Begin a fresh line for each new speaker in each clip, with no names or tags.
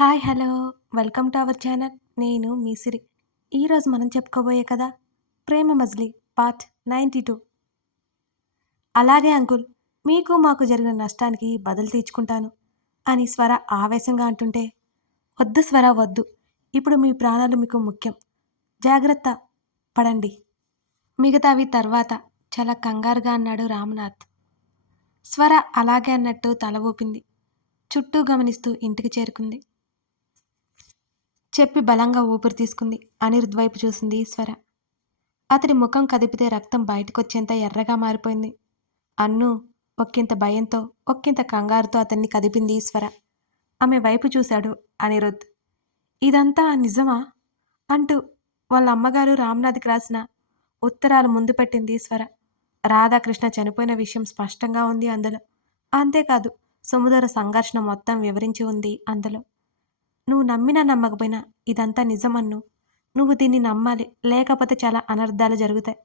Hi hello. Welcome to our channel. నేను మీ సిరి. ఈరోజు మనం చెప్పుకోబోయే కదా Prema Majili part ninety two. అలాగే అంకుల్ మీకు మాకు జరిగిన నష్టానికి బదులు తీర్చుకుంటాను అని స్వర ఆవేశంగా అంటుంటే వద్దు స్వర వద్దు. ఇప్పుడు మీ ప్రాణాలు మీకు ముఖ్యం. జాగ్రత్త పడండి. మిగతావి తర్వాత చాలా కంగారుగా అన్నాడు రామ్నాథ్. స్వర అలాగే అన్నట్టు తల ఊపింది. చుట్టూ గమనిస్తూ ఇంటికి చేరుకుంది. చెప్పి బలంగా ఊపిరి తీసుకుంది. అనిరుద్ వైపు చూసింది ఈశ్వర. అతడి ముఖం కదిపితే రక్తం బయటకొచ్చేంత ఎర్రగా మారిపోయింది. అన్ను ఒక్కింత భయంతో ఒక్కింత కంగారుతో అతన్ని కదిపింది ఈశ్వర. ఆమె వైపు చూశాడు అనిరుద్ ఇదంతా నిజమా? అంటూ వాళ్ళ అమ్మగారు రామ్నాథ్కి రాసిన ఉత్తరాలు ముందు పెట్టింది ఈశ్వర. రాధాకృష్ణ చనిపోయిన విషయం స్పష్టంగా ఉంది అందులో. అంతేకాదు సుముదర సంఘర్షణ మొత్తం వివరించి ఉంది అందులో. నువ్వు నమ్మినా నమ్మకపోయినా ఇదంతా నిజమన్ను. నువ్వు దీన్ని నమ్మాలి లేకపోతే చాలా అనర్థాలు జరుగుతాయి.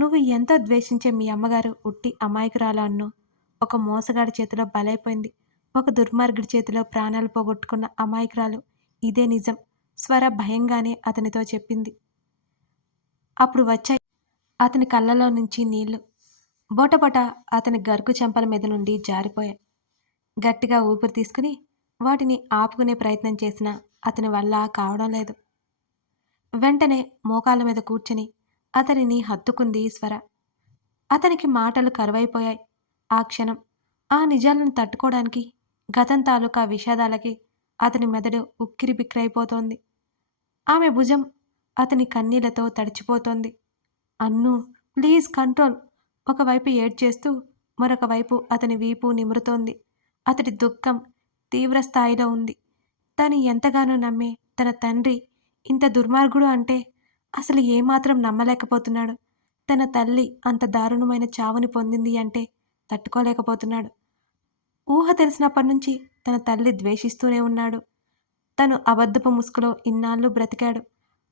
నువ్వు ఎంతో ద్వేషించే మీ అమ్మగారు ఉట్టి అమాయకురాలు అన్ను. ఒక మోసగాడి చేతిలో బలైపోయింది. ఒక దుర్మార్గుడి చేతిలో ప్రాణాలు పోగొట్టుకున్న అమాయకురాలు. ఇదే నిజం. స్వర భయంగానే అతనితో చెప్పింది. అప్పుడు వచ్చాయి అతని కళ్ళలో నుంచి నీళ్ళు. బొటబొట అతని గరుకు చెంపల మీద నుండి జారిపోయాయి. గట్టిగా ఊపిరి తీసుకుని వాటిని ఆపుకునే ప్రయత్నం చేసినా అతని వల్ల కావడం లేదు. వెంటనే మోకాళ్ళ మీద కూర్చుని అతనిని హత్తుకుంది స్వర అతనికి మాటలు కరువైపోయాయి. ఆ క్షణం ఆ నిజాలను తట్టుకోవడానికి గతం తాలూకా విషాదాలకి అతని మెదడు ఉక్కిరి బిక్కిరైపోతోంది. ఆమె భుజం అతని కన్నీళ్ళతో తడిచిపోతోంది. అన్ను ప్లీజ్ కంట్రోల్! ఒకవైపు ఏడ్చేస్తూ మరొక వైపు అతని వీపు నిమురుతోంది. అతడి దుఃఖం తీవ్ర స్థాయిలో ఉంది. తను ఎంతగానో నమ్మే తన తండ్రి ఇంత దుర్మార్గుడు అంటే అసలు ఏమాత్రం నమ్మలేకపోతున్నాడు. తన తల్లి అంత దారుణమైన చావుని పొందింది అంటే తట్టుకోలేకపోతున్నాడు. ఊహ తెలిసినప్పటి నుంచి తన తల్లి ద్వేషిస్తూనే ఉన్నాడు. తను అబద్ధపు ముసుగులో ఇన్నాళ్ళు బ్రతికాడు.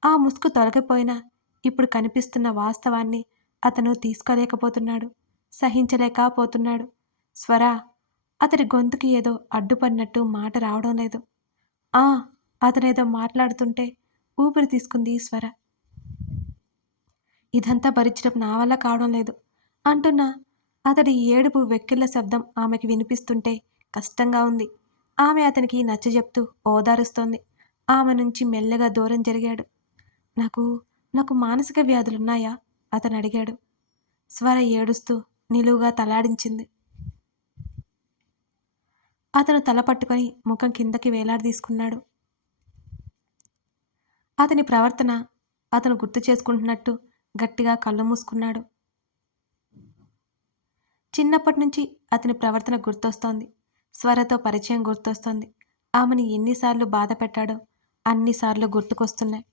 ఆ ముసుగు తొలగిపోయినా ఇప్పుడు కనిపిస్తున్న వాస్తవాన్ని అతను తీసుకోలేకపోతున్నాడు. సహించలేకపోతున్నాడు స్వరా అతడి గొంతుకి ఏదో అడ్డుపడినట్టు మాట రావడం లేదు. ఆ అతనేదో మాట్లాడుతుంటే ఊపిరి తీసుకుంది స్వర ఇదంతా భరించడం నా వల్ల కావడం లేదు అంటున్నా. అతడి ఏడుపు వెక్కిళ్ళ శబ్దం ఆమెకి వినిపిస్తుంటే కష్టంగా ఉంది. ఆమె అతనికి నచ్చజెప్తూ ఓదారుస్తోంది. ఆమె నుంచి మెల్లగా దూరం జరిగాడు. నాకు నాకు మానసిక వ్యాధులున్నాయా? అతను అడిగాడు స్వర ఏడుస్తూ నిలువుగా తలాడించింది. అతను తల పట్టుకొని ముఖం కిందకి వేలాడదీసుకున్నాడు. అతని ప్రవర్తన అతను గుర్తు చేసుకుంటున్నట్టు గట్టిగా కళ్ళు మూసుకున్నాడు. చిన్నప్పటి నుంచి అతని ప్రవర్తన గుర్తొస్తోంది. స్వరతో పరిచయం గుర్తొస్తోంది. ఆమెని ఎన్నిసార్లు బాధ పెట్టాడో అన్నిసార్లు గుర్తుకొస్తున్నాయి.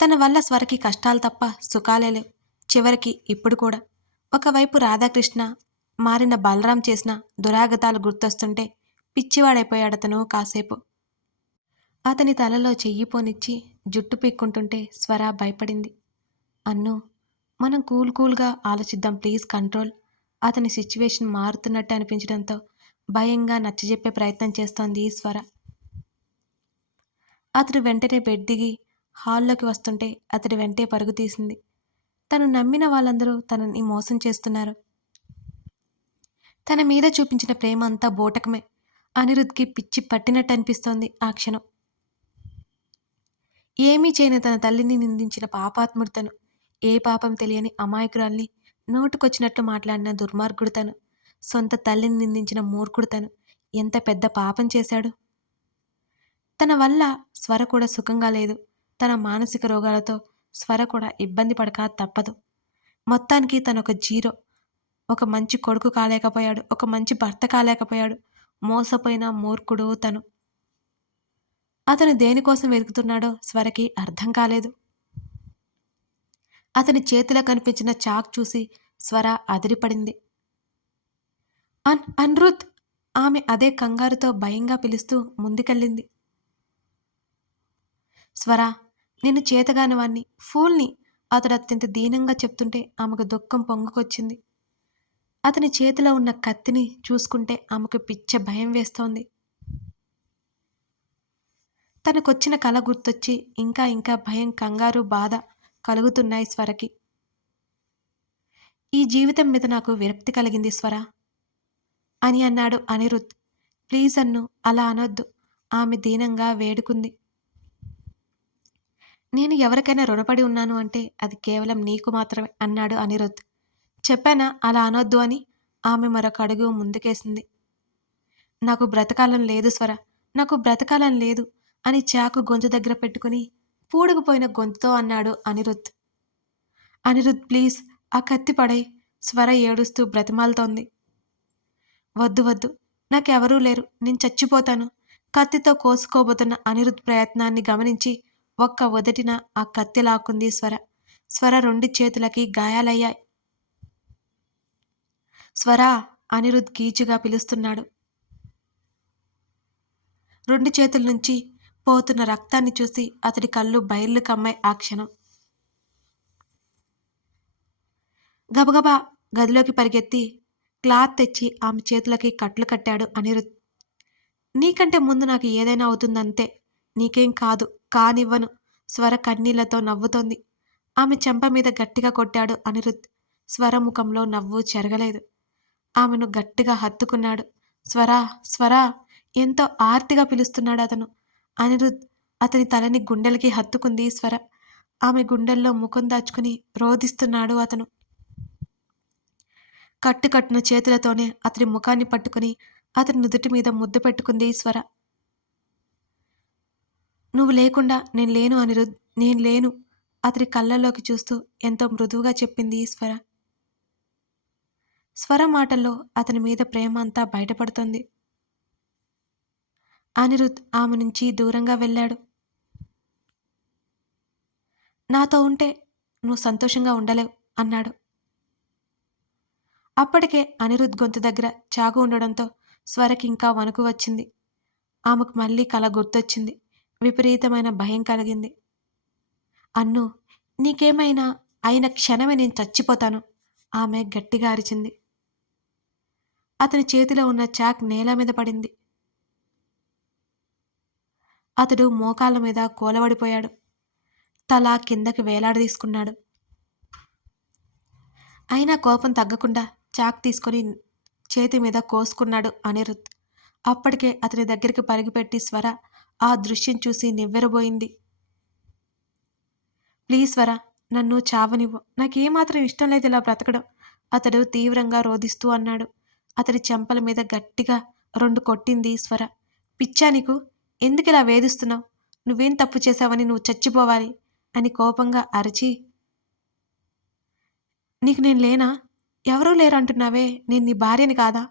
తన వల్ల స్వరకి కష్టాలు తప్ప సుఖాలే లేవు. చివరికి ఇప్పుడు కూడా. ఒకవైపు రాధాకృష్ణ మారిన బలరాం చేసిన దురాగతాలు గుర్తొస్తుంటే పిచ్చివాడైపోయాడతను కాసేపు. అతని తలలో చెయ్యి పోనిచ్చి జుట్టు పీక్కుంటుంటే స్వర భయపడింది. అన్ను మనం కూల్ కూల్గా ఆలోచిద్దాం ప్లీజ్ కంట్రోల్. అతని సిచ్యువేషన్ మారుతున్నట్టు అనిపించడంతో భయంగా నచ్చజెప్పే ప్రయత్నం చేస్తోంది స్వర. అతడు వెంటనే బెడ్ దిగి హాల్లోకి వస్తుంటే అతడి వెంటే పరుగు తీసింది. తను నమ్మిన వాళ్ళందరూ తనని మోసం చేస్తున్నారు. తన మీద చూపించిన ప్రేమ అంతా బోటకమే. అనిరుద్ధ్కి పిచ్చి పట్టినట్టు అనిపిస్తోంది ఆ క్షణం. ఏమీ చేయని తన తల్లిని నిందించిన పాపాత్ముడు తను ఏ పాపం తెలియని అమాయకురాల్ని నోటుకొచ్చినట్లు మాట్లాడిన దుర్మార్గుడు తను సొంత తల్లిని నిందించిన మూర్ఖుడు తను ఎంత పెద్ద పాపం చేశాడు? తన వల్ల స్వర కూడా సుఖంగా లేదు. తన మానసిక రోగాలతో స్వర కూడా ఇబ్బంది పడక తప్పదు. మొత్తానికి తనొక జీరో. ఒక మంచి కొడుకు కాలేకపోయాడు ఒక మంచి భర్త కాలేకపోయాడు. మోసపోయిన మూర్ఖుడు తను. అతను దేనికోసం వెతుకుతున్నాడో స్వరకి అర్థం కాలేదు. అతని చేతిలో కనిపించిన చాక్ చూసి స్వర అదిరిపడింది. అన్ అన్రుత్! ఆమె అదే కంగారుతో భయంగా పిలుస్తూ ముందుకెళ్ళింది. స్వర నేను చేతగాని వాణ్ణి ఫూల్ని! అతడు అత్యంత దీనంగా చెప్తుంటే ఆమెకు దుఃఖం పొంగుకొచ్చింది. అతని చేతిలో ఉన్న కత్తిని చూసుకుంటే ఆమెకు పిచ్చ భయం వేస్తోంది. తనకొచ్చిన కల గుర్తొచ్చి ఇంకా ఇంకా భయం కంగారు బాధ కలుగుతున్నాయి స్వరకి. ఈ జీవితం మీద నాకు విరక్తి కలిగింది స్వర. అని అన్నాడు అనిరుద్. ప్లీజ్ అన్ను అలా అనొద్దు. ఆమె దీనంగా వేడుకుంది. నేను ఎవరికైనా రుణపడి ఉన్నాను అంటే అది కేవలం నీకు మాత్రమే అన్నాడు అనిరుద్. చెప్పానా? అలా అనొద్దు అని ఆమె మరొక అడుగు ముందుకేసింది. నాకు బ్రతకాలం లేదు స్వర నాకు బ్రతకాలం లేదు అని చాకు గొంతు దగ్గర పెట్టుకుని పూడుకుపోయిన గొంతుతో అన్నాడు అనిరుద్. అనిరుద్ ప్లీజ్ ఆ కత్తి పడై స్వర ఏడుస్తూ బ్రతిమాలుతోంది. వద్దు వద్దు నాకెవరూ లేరు నేను చచ్చిపోతాను. కత్తితో కోసుకోబోతున్న అనిరుద్ ప్రయత్నాన్ని గమనించి ఒక్క ఒదటిన ఆ కత్తి లాక్కుంది స్వర. స్వర రెండు చేతులకి గాయాలయ్యాయి. స్వరా అనిరుద్ కీచుగా పిలుస్తున్నాడు. రెండు చేతుల నుంచి పోతున్న రక్తాన్ని చూసి అతడి కళ్ళు బయళ్ళు కమ్మాయి ఆ క్షణం. గబగబా గదిలోకి పరిగెత్తి క్లాత్ తెచ్చి ఆమె చేతులకి కట్లు కట్టాడు అనిరుద్ నీకంటే ముందు నాకు ఏదైనా అవుతుందంతే నీకేం కాదు కానివ్వను స్వర కన్నీళ్ళతో నవ్వుతోంది. ఆమె చెంప మీద గట్టిగా కొట్టాడు అనిరుద్ స్వరముఖంలో నవ్వు చెరగలేదు. ఆమెను గట్టిగా హత్తుకున్నాడు. స్వరా స్వరా ఎంతో ఆర్తిగా పిలుస్తున్నాడు అతను. అనిరుద్ అతని తలని గుండెలకి హత్తుకుంది స్వర. ఆమె గుండెల్లో ముఖం దాచుకుని రోధిస్తున్నాడు అతను. కట్టుకట్టున చేతులతోనే అతని ముఖాన్ని పట్టుకుని అతని నుదుటి మీద ముద్దు పెట్టుకుంది స్వర. నువ్వు లేకుండా నేను లేను అనిరుద్ నేను లేను అతని కళ్ళల్లోకి చూస్తూ ఎంతో మృదువుగా చెప్పింది ఈశ్వర స్వర మాటల్లో అతని మీద ప్రేమ అంతా బయటపడుతుంది. అనిరుద్ ఆమె నుంచి దూరంగా వెళ్ళాడు. నాతో ఉంటే నువ్వు సంతోషంగా ఉండలేవు అన్నాడు. అప్పటికే అనిరుద్ గొంతు దగ్గర చాగు ఉండడంతో స్వరకి ఇంకా వణుకు వచ్చింది. ఆమెకు మళ్ళీ కల గుర్తొచ్చింది. విపరీతమైన భయం కలిగింది. అన్ను నీకేమైనా అయిన క్షణమే నేను చచ్చిపోతాను. ఆమె గట్టిగా అరిచింది. అతని చేతిలో ఉన్న చాక్ నేల మీద పడింది. అతడు మోకాళ్ళ మీద కూలబడిపోయాడు తల కిందకి వేలాడదీసుకున్నాడు. అయినా కోపం తగ్గకుండా చాక్ తీసుకొని చేతి మీద కోసుకున్నాడు అనిరుద్ అప్పటికే అతని దగ్గరికి పరిగిపెట్టి స్వర ఆ దృశ్యం చూసి నివ్వెరబోయింది. ప్లీజ్ స్వర నన్ను చావనివ్వు. నాకేమాత్రం ఇష్టం లేదు ఇలా బ్రతకడం అతడు తీవ్రంగా రోధిస్తూ అన్నాడు. అతడి చెంపల మీద గట్టిగా రెండు కొట్టింది స్వర పిచ్చా నీకు ఎందుకు ఇలా వేధిస్తున్నావు? నువ్వేం తప్పు చేశావని నువ్వు చచ్చిపోవాలి అని కోపంగా అరిచి నీకు నేను లేనా? ఎవరూ లేరంటున్నావే నేను నీ భార్యని కాదా?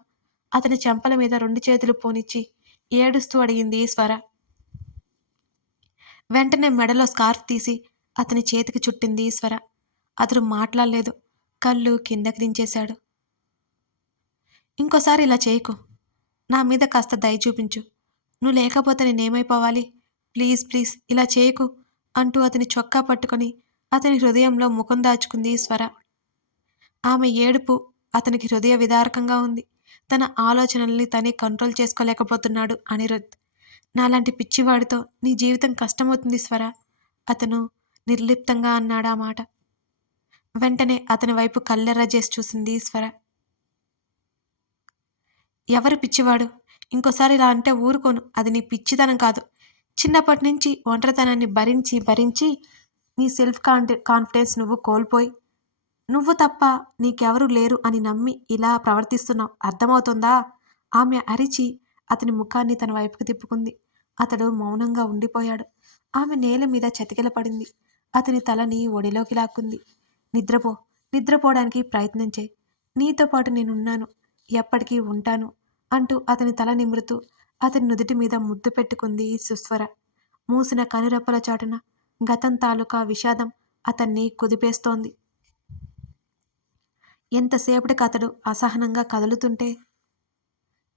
అతని చెంపల మీద రెండు చేతులు పోనిచ్చి ఏడుస్తూ అడిగింది స్వర వెంటనే మెడలో స్కార్ఫ్ తీసి అతని చేతికి చుట్టింది స్వర అతడు మాట్లాడలేదు కళ్ళు కిందకి దించేశాడు. ఇంకోసారి ఇలా చేయకు. నా మీద కాస్త దయ చూపించు. నువ్వు లేకపోతే నేనేమైపోవాలి? ప్లీజ్ ప్లీజ్ ఇలా చేయకు అంటూ అతని చొక్కా పట్టుకొని అతని హృదయంలో ముఖం దాచుకుంది స్వర. ఆమె ఏడుపు అతనికి హృదయ విదారకంగా ఉంది. తన ఆలోచనల్ని తనే కంట్రోల్ చేసుకోలేకపోతున్నాడు అనిరుద్. నాలాంటి పిచ్చివాడితో నీ జీవితం కష్టమవుతుంది స్వర అతను నిర్లిప్తంగా అన్నాడు ఆ మాట. వెంటనే అతని వైపు కళ్ళెర్ర చేసి చూసింది స్వర. ఎవరు పిచ్చివాడు? ఇంకోసారి ఇలా అంటే ఊరుకోను. అది నీ పిచ్చితనం కాదు. చిన్నప్పటి నుంచి ఒంటరితనాన్ని భరించి భరించి నీ సెల్ఫ్ కాన్ఫి కాన్ఫిడెన్స్ నువ్వు కోల్పోయి నువ్వు తప్ప నీకెవరు లేరు అని నమ్మి ఇలా ప్రవర్తిస్తున్నావు. అర్థమవుతుందా? ఆమె అరిచి అతని ముఖాన్ని తన వైపుకు తిప్పుకుంది. అతడు మౌనంగా ఉండిపోయాడు. ఆమె నేల మీద చతికిల పడింది. అతని తలని ఒడిలోకి లాక్కుంది. నిద్రపో. నిద్రపోవడానికి ప్రయత్నం చేయి. నీతో పాటు నేనున్నాను. ఎప్పటికీ ఉంటాను అంటూ అతని తల నిమురుతూ అతని నుదుటి మీద ముద్దు పెట్టుకుంది సుస్వర. మూసిన కనురెప్పల చాటున గతం తాలూకా విషాదం అతన్ని కుదిపేస్తోంది. ఎంతసేపటికి అతడు అసహనంగా కదులుతుంటే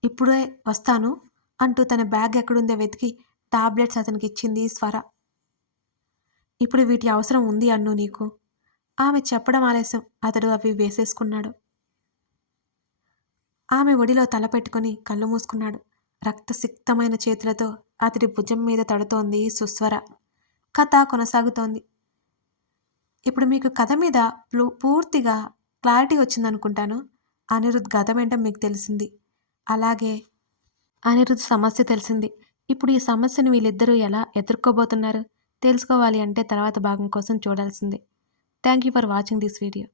ఇప్పుడే వస్తాను అంటూ తన బ్యాగ్ ఎక్కడుందో వెతికి టాబ్లెట్స్ అతనికి ఇచ్చింది స్వర. ఇప్పుడు వీటి అవసరం ఉంది అన్ను నీకు. ఆమె చెప్పడం ఆలస్యం అతడు అవి వేసేసుకున్నాడు. ఆమె ఒడిలో తల పెట్టుకొని కళ్ళు మూసుకున్నాడు. రక్తసిక్తమైన చేతులతో అతడి భుజం మీద తడుతోంది సుస్వర. కథ కొనసాగుతోంది. ఇప్పుడు మీకు కథ మీద పూర్తిగా క్లారిటీ వచ్చిందనుకుంటాను. అనిరుద్ గతమేంటో మీకు తెలిసింది. అలాగే అనిరుద్ సమస్య తెలిసింది. ఇప్పుడు ఈ సమస్యను వీళ్ళిద్దరూ ఎలా ఎదుర్కోబోతున్నారు తెలుసుకోవాలి అంటే తర్వాత భాగం కోసం చూడాల్సిందే. Thank you for watching this video.